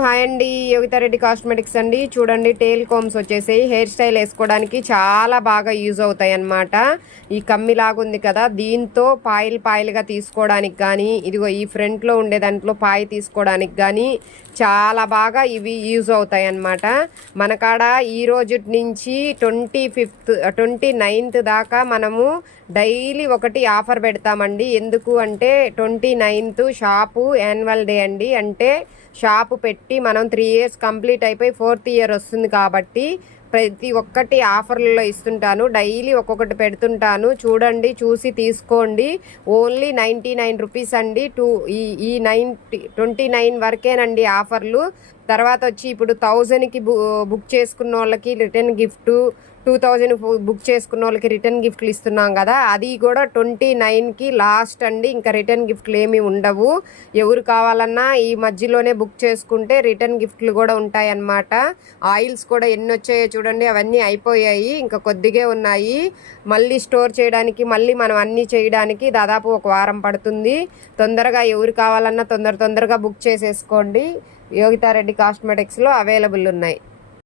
Hi అండి, యోగితారెడ్డి cosmetics అండి. చూడండి, టేల్ కోమ్స్ వచ్చేసాయి. హెయిర్ స్టైల్ వేసుకోవడానికి చాలా బాగా యూజ్ అవుతాయి అన్నమాట. ఈ కమ్మి లాగుంది కదా, దీంతో పాయలుగా తీసుకోవడానికి కానీ, ఇదిగో ఈ ఫ్రంట్లో ఉండే దాంట్లో పాయ తీసుకోవడానికి కానీ చాలా బాగా ఇవి యూజ్ అవుతాయి అన్నమాట. మన కాడ ఈ రోజు నుంచి 29th దాకా మనము డైలీ ఒకటి ఆఫర్ పెడతామండి. ఎందుకు అంటే 29th షాపు యాన్యువల్ డే అండి. అంటే షాపు పెట్టి మనం 3 years కంప్లీట్ అయిపోయి 4th year వస్తుంది కాబట్టి ప్రతి ఒక్కటి ఆఫర్లలో ఇస్తుంటాను. డైలీ ఒక్కొక్కటి పెడుతుంటాను. చూడండి, చూసి తీసుకోండి. ఓన్లీ 99 రూపీస్ అండి. ఈ 29 వరకేనండి ఆఫర్లు. తర్వాత వచ్చి ఇప్పుడు 1000కి బుక్ చేసుకున్న వాళ్ళకి రిటర్న్ గిఫ్ట్, 2000 బుక్ చేసుకున్న వాళ్ళకి రిటర్న్ గిఫ్ట్లు ఇస్తున్నాం కదా, అది కూడా 29కి లాస్ట్ అండి. ఇంకా రిటర్న్ గిఫ్ట్లు ఏమీ ఉండవు. ఎవరు కావాలన్నా ఈ మధ్యలోనే బుక్ చేసుకుంటే రిటర్న్ గిఫ్ట్లు కూడా ఉంటాయన్నమాట. ఆయిల్స్ కూడా ఎన్ని వచ్చాయో చూడండి, అవన్నీ అయిపోయాయి, ఇంకా కొద్దిగా ఉన్నాయి. మళ్ళీ స్టోర్ చేయడానికి, మళ్ళీ మనం అన్నీ చేయడానికి దాదాపు ఒక వారం పడుతుంది. తొందరగా ఎవరు కావాలన్నా తొందరగా బుక్ చేసేసుకోండి. యోగితారెడ్డి కాస్మెటిక్స్లో అవైలబుల్ ఉన్నాయి.